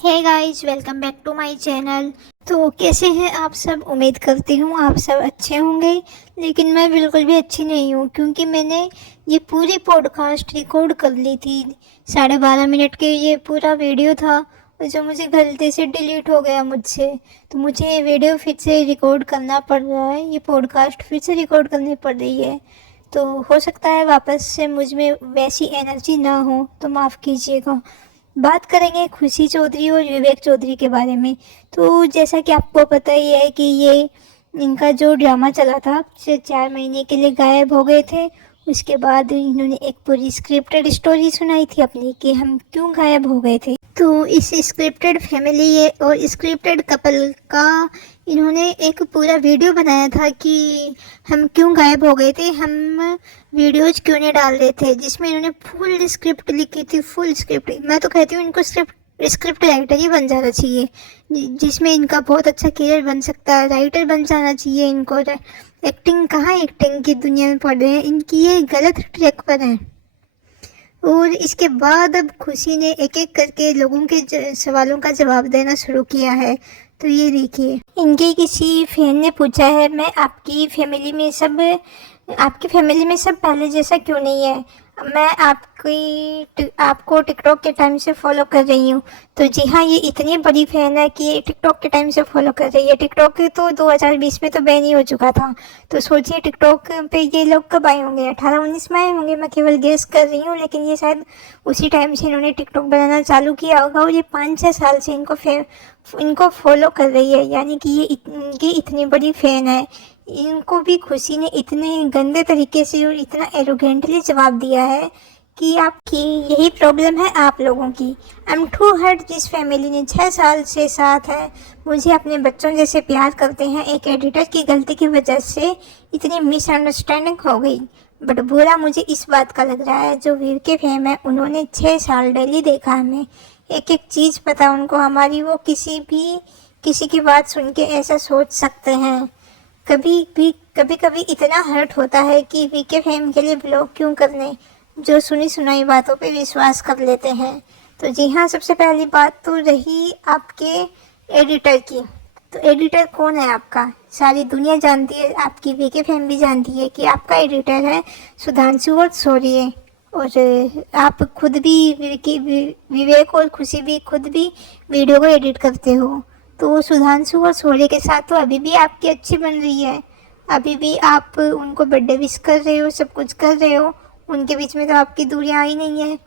Hey guys, welcome back to my channel. तो कैसे हैं आप सब? उम्मीद करती हूँ आप सब अच्छे होंगे। लेकिन मैं बिल्कुल भी अच्छी नहीं हूँ, क्योंकि मैंने ये पूरी पॉडकास्ट रिकॉर्ड कर ली थी। 12.5 मिनट के ये पूरा वीडियो था, जो मुझे गलती से डिलीट हो गया मुझसे। तो मुझे ये वीडियो फिर से रिकॉर्ड करना पड़ रहा है, ये पॉडकास्ट फिर से रिकॉर्ड करनी पड़ रही है। तो हो सकता है वापस से मुझ में वैसी एनर्जी ना हो, तो माफ़ कीजिएगा। बात करेंगे खुशी चौधरी और विवेक चौधरी के बारे में। तो जैसा कि आपको पता ही है कि ये इनका जो ड्रामा चला था, 4 महीने के लिए गायब हो गए थे। उसके बाद इन्होंने एक पूरी स्क्रिप्टेड स्टोरी सुनाई थी अपनी कि हम क्यों गायब हो गए थे। तो इस स्क्रिप्टेड फैमिली और स्क्रिप्टेड कपल का इन्होंने एक पूरा वीडियो बनाया था कि हम क्यों गायब हो गए थे, हम वीडियोज क्यों नहीं डाल रहे थे, जिसमें इन्होंने फुल स्क्रिप्ट लिखी थी। फुल स्क्रिप्ट, मैं तो कहती हूँ इनको स्क्रिप्ट राइटर ही बन जाना चाहिए, जिसमें इनका बहुत अच्छा करियर बन सकता है। राइटर बन जाना चाहिए इनको। एक्टिंग कहाँ एक्टिंग की दुनिया में पड़ रहे हैं, इनकी ये गलत ट्रैक पर है। और इसके बाद अब खुशी ने एक एक करके लोगों के सवालों का जवाब देना शुरू किया है। तो ये देखिए, इनके किसी फैन ने पूछा है, मैं आपकी फैमिली में सब पहले जैसा क्यों नहीं है? मैं आपको टिकटॉक के टाइम से फॉलो कर रही हूँ। तो जी हाँ, ये इतनी बड़ी फैन है कि ये टिकटॉक के टाइम से फॉलो कर रही है। टिकटॉक तो 2020 में तो बैन ही हो चुका था। तो सोचिए टिकटॉक पे ये लोग कब आए होंगे? 18-19 में आए होंगे, मैं केवल गेस कर रही हूँ। लेकिन ये शायद उसी टाइम से इन्होंने टिकटॉक बनाना चालू किया होगा। और ये 5-6 साल से इनको फॉलो कर रही है, यानी कि ये इनकी इतनी बड़ी फैन है। इनको भी खुशी ने इतने गंदे तरीके से और इतना एरोगेंटली जवाब दिया है कि आपकी यही प्रॉब्लम है आप लोगों की। आई एम टू हर्ट जिस फैमिली ने 6 साल से साथ है, मुझे अपने बच्चों जैसे प्यार करते हैं। एक एडिटर की गलती की वजह से इतनी मिसअंडरस्टैंडिंग हो गई। बट बुरा मुझे इस बात का लग रहा है, जो वीर के फेम है उन्होंने 6 साल डेली देखा हमें, एक एक चीज़ पता उनको हमारी। वो किसी की बात सुन के ऐसा सोच सकते हैं। कभी कभी इतना हर्ट होता है कि वीके फेम के लिए ब्लॉग क्यों करने, जो सुनी सुनाई बातों पे विश्वास कर लेते हैं। तो जी हाँ, सबसे पहली बात तो रही आपके एडिटर की। तो एडिटर कौन है आपका? सारी दुनिया जानती है, आपकी वीके फेम भी जानती है कि आपका एडिटर है सुधांशु और शौर्य। और आप खुद भी विवेक और खुशी भी खुद भी वीडियो को एडिट करते हो। तो सुधांशु और शौर्य के साथ तो अभी भी आपकी अच्छी बन रही है, अभी भी आप उनको बर्थडे विश कर रहे हो, सब कुछ कर रहे हो। उनके बीच में तो आपकी दूरियां आई नहीं है।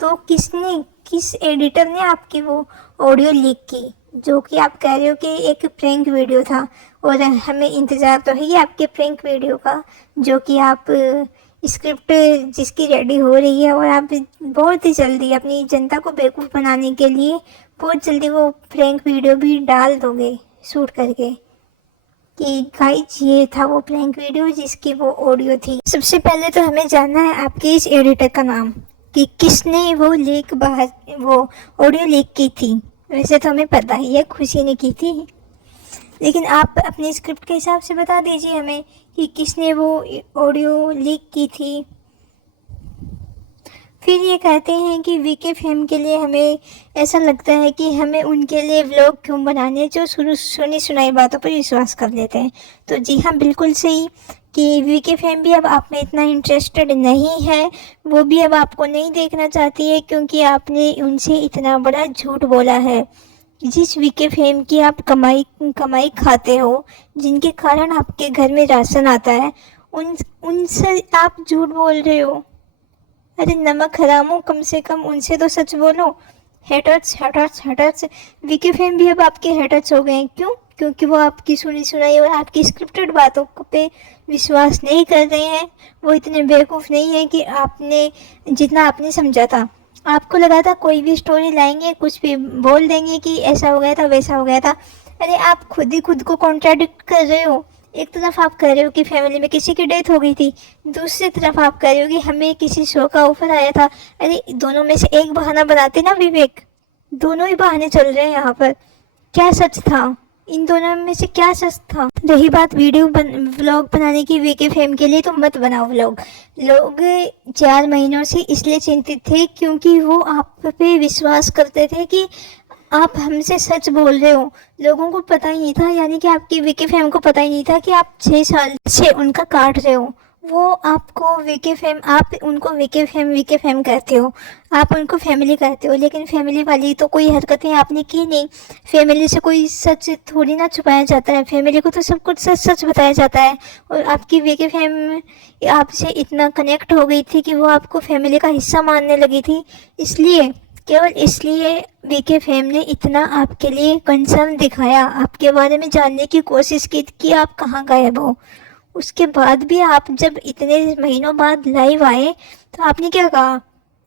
तो किस एडिटर ने आपकी वो ऑडियो लीक की, जो कि आप कह रहे हो कि एक प्रैंक वीडियो था? और हमें इंतज़ार तो है ही आपके प्रैंक वीडियो का, जो कि आप स्क्रिप्ट जिसकी रेडी हो रही है। और आप बहुत ही जल्दी अपनी जनता को बेवकूफ़ बनाने के लिए बहुत जल्दी वो प्रैंक वीडियो भी डाल दोगे शूट करके कि गाइस ये था वो प्रैंक वीडियो जिसकी वो ऑडियो थी। सबसे पहले तो हमें जानना है आपके इस एडिटर का नाम, कि किसने वो ऑडियो लीक की थी। वैसे तो हमें पता ही है, खुशी ने की थी। लेकिन आप अपने स्क्रिप्ट के हिसाब से बता दीजिए हमें कि किसने वो ऑडियो लीक की थी। फिर ये कहते हैं कि वीके फेम के लिए हमें ऐसा लगता है कि हमें उनके लिए व्लॉग क्यों बनाने, जो सुनी सुनाई बातों पर विश्वास कर लेते हैं। तो जी हाँ, बिल्कुल सही कि वीके फेम भी अब आप में इतना इंटरेस्टेड नहीं है। वो भी अब आपको नहीं देखना चाहती है, क्योंकि आपने उनसे इतना बड़ा झूठ बोला है। जिस वीके फेम की आप कमाई खाते हो, जिनके कारण आपके घर में राशन आता है, उनसे आप झूठ बोल रहे हो। अरे नमक हरामो, कम से कम उनसे तो सच बोलो। Haters haters haters, VK fame भी अब आपके हेटर्स हो गए हैं। क्यों? क्योंकि वो आपकी सुनी सुनाई और आपकी स्क्रिप्टेड बातों पे विश्वास नहीं कर रहे हैं। वो इतने बेवकूफ़ नहीं है कि आपने जितना आपने समझा था। आपको लगा था कोई भी स्टोरी लाएंगे, कुछ भी बोल देंगे कि ऐसा हो गया था, वैसा हो गया था। अरे आप खुद ही खुद को कॉन्ट्राडिक्ट कर रहे हो। एक तरफ आप कह रहे हो कि फैमिली में किसी की डेथ हो गई थी, दूसरी तरफ आप कह रहे हो कि हमें किसी शो का ऑफर आया था। अरे दोनों में से एक बहाना बनाते ना विवेक, दोनों ही बहाने चल रहे हैं यहाँ पर। क्या सच था? इन दोनों में से क्या सच था? रही बात व्लॉग बनाने की वीके फेम के लिए, तो मत बनाओ व्लॉग। लोग 4 महीनों से इसलिए चिंतित थे क्योंकि वो आप पे विश्वास करते थे कि आप हमसे सच बोल रहे हो। लोगों को पता ही नहीं था, यानी कि आपकी विकी फैम को पता ही नहीं था कि आप 6 साल से उनका काट रहे हो। वो आपको विकी फैम, आप उनको विकी फैम कहते हो, आप उनको फैमिली कहते हो, लेकिन फैमिली वाली तो कोई हरकतें आपने की नहीं। फैमिली से कोई सच थोड़ी ना छुपाया जाता है, फैमिली को तो सब कुछ सच सच बताया जाता है। और आपकी विकी फैम आपसे इतना कनेक्ट हो गई थी कि वो आपको फैमिली का हिस्सा मानने लगी थी। इसलिए, केवल इसलिए वीके फैम ने इतना आपके लिए कंसर्न दिखाया, आपके बारे में जानने की कोशिश की कि आप कहाँ गायब हो। उसके बाद भी आप जब इतने महीनों बाद लाइव आए तो आपने क्या कहा?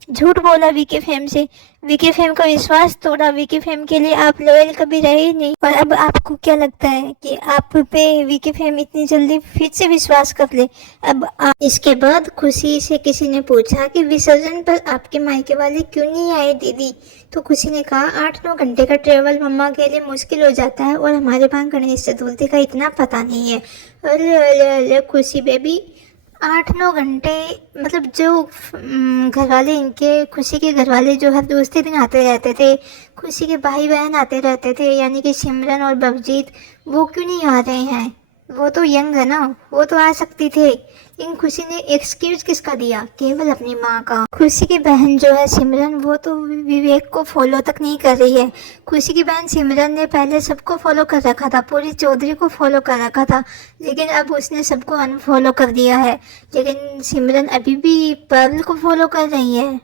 झूठ बोला वीके फैम से, वीके फैम का विश्वास तोड़ा, वीके फैम के लिए आप लॉयल कभी रहे ही नहीं। और अब आपको क्या लगता है कि आप पे वीके फैम इतनी जल्दी फिर से विश्वास कर ले? इसके बाद खुशी से किसी ने पूछा कि विसर्जन पर आपके मायके वाले क्यों नहीं आए दीदी? तो खुशी ने कहा 8-9 घंटे का ट्रेवल मम्मा के लिए मुश्किल हो जाता है और हमारे पास गणेश चतुर्थी का इतना पता नहीं है। अरे खुशी बेबी, 8-9 घंटे मतलब जो घर वाले, इनके खुशी के घर वाले जो हर दूसरे दिन आते रहते थे, खुशी के भाई बहन आते रहते थे, यानी कि सिमरन और बवजीत, वो क्यों नहीं आ रहे हैं? वो तो यंग है ना, वो तो आ सकती थे। लेकिन खुशी ने एक्सक्यूज किसका दिया? केवल अपनी माँ का। खुशी की बहन जो है सिमरन, वो तो विवेक को फॉलो तक नहीं कर रही है। खुशी की बहन सिमरन ने पहले सबको फॉलो कर रखा था, पूरी चौधरी को फॉलो कर रखा था, लेकिन अब उसने सबको अनफॉलो कर दिया है। लेकिन सिमरन अभी भी पर्ल को फॉलो कर रही है।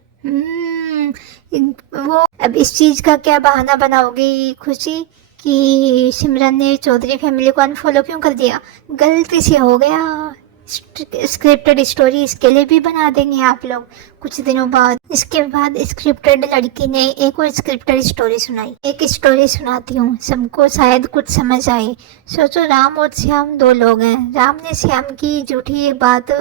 वो अब इस चीज का क्या बहाना बनाओगी खुशी कि सिमरन ने चौधरी फैमिली को अनफॉलो क्यों कर दिया? गलती से हो गया। स्क्रिप्टेड स्टोरी इसके लिए भी बना देंगे आप लोग कुछ दिनों बाद। इसके बाद स्क्रिप्टेड लड़की ने एक और स्क्रिप्टेड स्टोरी सुनाई। एक स्टोरी सुनाती हूँ, सबको शायद कुछ समझ आए। सोचो, राम और श्याम 2 लोग हैं। राम ने श्याम की झूठी ये बात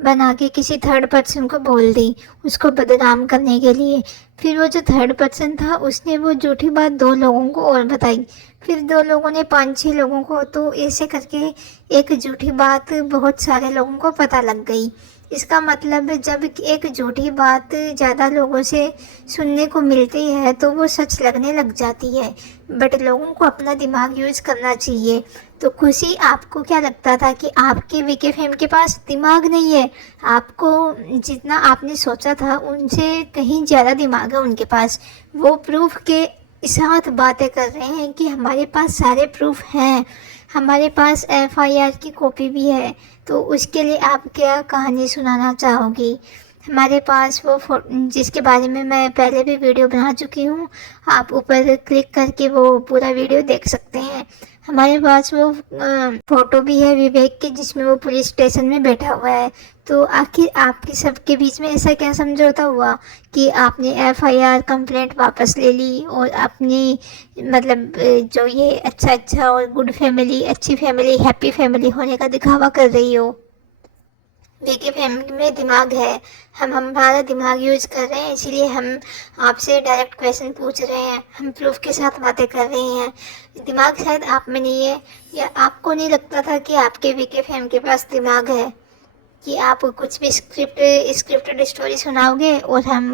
बना के किसी थर्ड पर्सन को बोल दी, उसको बदनाम करने के लिए। फिर वो जो थर्ड पर्सन था उसने वो झूठी बात 2 लोगों को और बताई, फिर 2 लोगों ने 5-6 लोगों को, तो ऐसे करके एक झूठी बात बहुत सारे लोगों को पता लग गई। इसका मतलब जब एक झूठी बात ज़्यादा लोगों से सुनने को मिलती है तो वो सच लगने लग जाती है। बट लोगों को अपना दिमाग यूज़ करना चाहिए। तो खुशी, आपको क्या लगता था कि आपके वीके फैम के पास दिमाग नहीं है? आपको जितना आपने सोचा था उनसे कहीं ज़्यादा दिमाग है उनके पास। वो प्रूफ के साथ बातें कर रहे हैं कि हमारे पास सारे प्रूफ हैं, हमारे पास FIR की कॉपी भी है। तो उसके लिए आप क्या कहानी सुनाना चाहोगी? हमारे पास वो जिसके बारे में मैं पहले भी वीडियो बना चुकी हूँ, आप ऊपर क्लिक करके वो पूरा वीडियो देख सकते हैं। हमारे पास वो फ़ोटो भी है विवेक की, जिसमें वो पुलिस स्टेशन में बैठा हुआ है। तो आखिर आपके सबके बीच में ऐसा क्या समझौता हुआ कि आपने FIR कंप्लेंट वापस ले ली और अपनी मतलब जो ये अच्छा और गुड फैमिली, अच्छी फैमिली, हैप्पी फैमिली होने का दिखावा कर रही हो? वीके फैमिली में दिमाग है, हम हमारा दिमाग यूज़ कर रहे हैं, इसीलिए हम आपसे डायरेक्ट क्वेश्चन पूछ रहे हैं, हम प्रूफ के साथ बातें कर रहे हैं। दिमाग शायद आप में नहीं है, या आपको नहीं लगता था कि आपके वीके फैम के पास दिमाग है कि आप कुछ भी स्क्रिप्टेड स्टोरी सुनाओगे और हम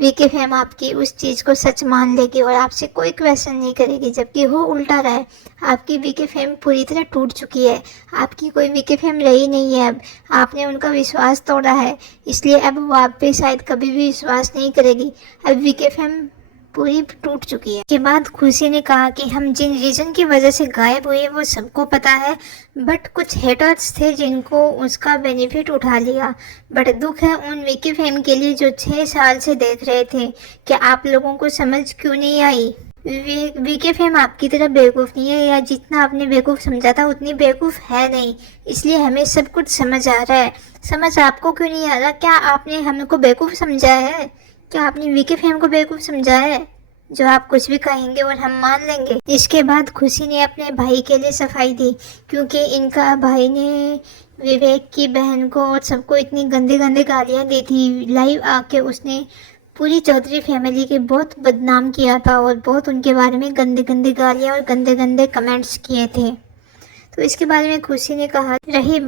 वीके फैम आपकी उस चीज़ को सच मान लेगी और आपसे कोई क्वेश्चन नहीं करेगी, जबकि हो उल्टा रहा है। आपकी वीके फैम पूरी तरह टूट चुकी है, आपकी कोई वीके फैम रही नहीं है। अब आपने उनका विश्वास तोड़ा है, इसलिए अब वो आप पे शायद कभी भी विश्वास नहीं करेगी। अब वीके फैम पूरी टूट चुकी है। के बाद खुशी ने कहा कि हम जिन रीज़न की वजह से गायब हुए वो सबको पता है, बट कुछ हेटर्स थे जिनको उसका बेनिफिट उठा लिया। बट दुख है उन वीके फैम के लिए जो 6 साल से देख रहे थे। क्या आप लोगों को समझ क्यों नहीं आई? वीके फैम आपकी तरह बेवकूफ़ नहीं है, या जितना आपने बेवकूफ़ समझा था उतनी बेवकूफ़ है नहीं, इसलिए हमें सब कुछ समझ आ रहा है। समझ आपको क्यों नहीं आ रहा? क्या आपने हमको बेवकूफ़ समझा है? क्या आपने वीके फैम को बेवकूफ़ समझा है? जो आप कुछ भी कहेंगे और हम मान लेंगे। इसके बाद खुशी ने अपने भाई के लिए सफाई दी, क्योंकि इनका भाई ने विवेक की बहन को और सबको इतनी गंदे गंदे गालियाँ दी थी। लाइव आके उसने पूरी चौधरी फैमिली के बहुत बदनाम किया था और बहुत उनके बारे में गंदे गंदे गालियाँ और गंदे गंदे कमेंट्स किए थे। तो इसके बारे में खुशी ने कहा, रही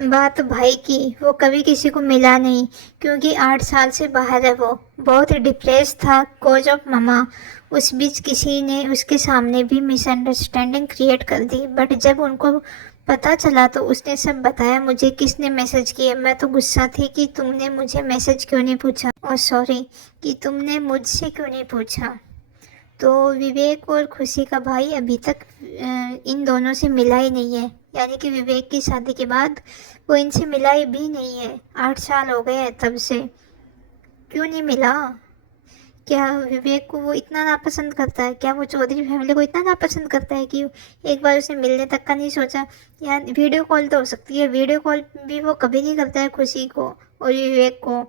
बात भाई की, वो कभी किसी को मिला नहीं क्योंकि 8 साल से बाहर है। वो बहुत डिप्रेस था कॉज ऑफ ममा। उस बीच किसी ने उसके सामने भी मिसअंडरस्टैंडिंग क्रिएट कर दी, बट जब उनको पता चला तो उसने सब बताया मुझे किसने मैसेज किए। मैं तो गुस्सा थी कि तुमने मुझे मैसेज क्यों नहीं पूछा, और सॉरी कि तुमने मुझसे क्यों नहीं पूछा। तो विवेक और खुशी का भाई अभी तक इन दोनों से मिला ही नहीं है, यानी कि विवेक की शादी के बाद वो इनसे मिला ही भी नहीं है। 8 साल हो गए हैं तब से। क्यों नहीं मिला? क्या विवेक को वो इतना नापसंद करता है? क्या वो चौधरी फैमिली को इतना नापसंद करता है कि एक बार उसे मिलने तक का नहीं सोचा? यार वीडियो कॉल तो हो सकती है, वीडियो कॉल भी वो कभी नहीं करता है खुशी को और विवेक को,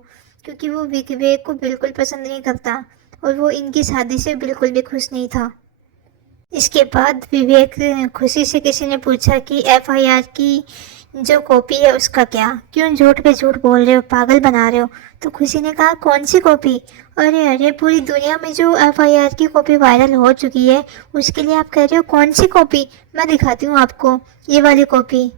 क्योंकि वो विवेक को बिल्कुल पसंद नहीं करता और वो इनकी शादी से बिल्कुल भी खुश नहीं था। इसके बाद विवेक खुशी से किसी ने पूछा कि एफआईआर की जो कॉपी है उसका क्या, क्यों झूठ पे झूठ बोल रहे हो, पागल बना रहे हो? तो खुशी ने कहा कौन सी कॉपी? अरे अरे, पूरी दुनिया में जो एफआईआर की कॉपी वायरल हो चुकी है उसके लिए आप कह रहे हो कौन सी कॉपी? मैं दिखाती हूँ आपको, ये वाली कॉपी,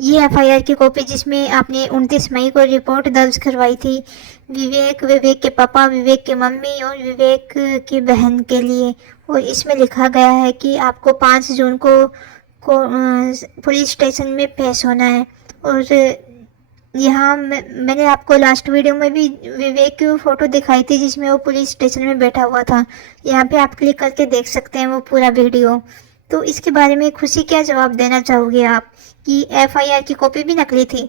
ये एफआईआर की कॉपी जिसमें आपने 29 मई को रिपोर्ट दर्ज करवाई थी विवेक, विवेक के पापा, विवेक की मम्मी और विवेक की बहन के लिए। और इसमें लिखा गया है कि आपको 5 जून को पुलिस स्टेशन में पेश होना है। और यहाँ मैंने आपको लास्ट वीडियो में भी विवेक की फ़ोटो दिखाई थी जिसमें वो पुलिस स्टेशन में बैठा हुआ था। यहाँ पे आप क्लिक करके देख सकते हैं वो पूरा वीडियो। तो इसके बारे में खुशी क्या जवाब देना चाहोगे आप कि एफआईआर की कॉपी भी नकली थी?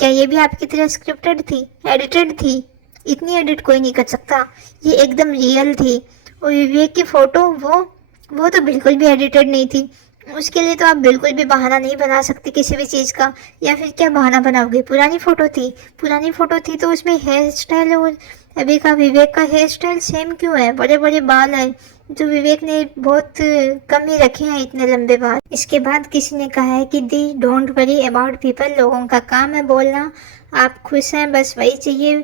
क्या ये भी आपकी तरह स्क्रिप्टेड थी, एडिटेड थी? इतनी एडिट कोई नहीं कर सकता, ये एकदम रियल थी। और विवेक की फ़ोटो वो तो बिल्कुल भी एडिटेड नहीं थी। उसके लिए तो आप बिल्कुल भी बहाना नहीं बना सकते किसी भी चीज़ का। या फिर क्या बहाना बनाओगे? पुरानी फ़ोटो थी तो उसमें हेयर स्टाइल और अभी का विवेक का हेयर स्टाइल सेम क्यों है? बड़े बड़े बाल हैं जो विवेक ने बहुत कम ही रखे हैं, इतने लंबे बाल। इसके बाद किसी ने कहा है कि दी डोंट वरी अबाउट पीपल, लोगों का काम है बोलना, आप खुश हैं बस वही चाहिए।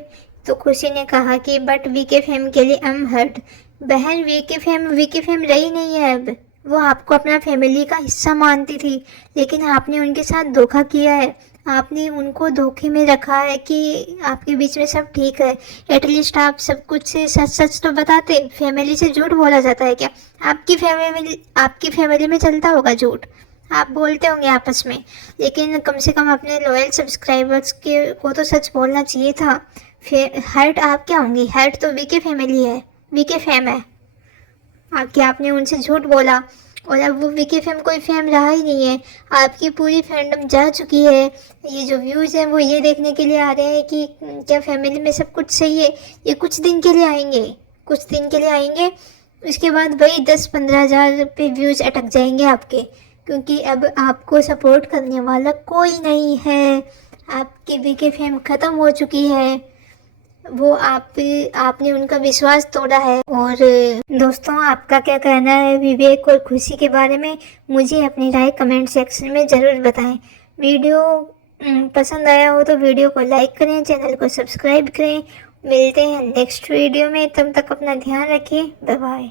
तो खुशी ने कहा कि बट वीके फेम के लिए आई एम हर्ट। बहन, वीके फेम रही नहीं है अब। वो आपको अपना फैमिली का हिस्सा मानती थी, लेकिन आपने उनके साथ धोखा किया है। आपने उनको धोखे में रखा है कि आपके बीच में सब ठीक है। एटलीस्ट आप सब कुछ से सच सच तो बताते। फैमिली से झूठ बोला जाता है क्या? आपकी फैमिली में चलता होगा झूठ, आप बोलते होंगे आपस में, लेकिन कम से कम अपने लॉयल सब्सक्राइबर्स के को तो सच बोलना चाहिए था। फिर हर्ट आप क्या होंगी? हर्ट तो वीके फैमिली है, वीके फैम है। आके आपने उनसे झूठ बोला और अब वो विकी फेम कोई फेम रहा ही नहीं है। आपकी पूरी फैंडम जा चुकी है। ये जो व्यूज़ हैं वो ये देखने के लिए आ रहे हैं कि क्या फैमिली में सब कुछ सही है। ये कुछ दिन के लिए आएंगे, कुछ दिन के लिए आएंगे, उसके बाद वही 10-15 हज़ार पे व्यूज़ अटक जाएंगे आपके, क्योंकि अब आपको सपोर्ट करने वाला कोई नहीं है। आपकी विकी फेम ख़त्म हो चुकी है। वो आपने उनका विश्वास तोड़ा है। और दोस्तों, आपका क्या कहना है विवेक और खुशी के बारे में? मुझे अपनी राय कमेंट सेक्शन में ज़रूर बताएं। वीडियो पसंद आया हो तो वीडियो को लाइक करें, चैनल को सब्सक्राइब करें। मिलते हैं नेक्स्ट वीडियो में, तब तक अपना ध्यान रखिए। Bye bye.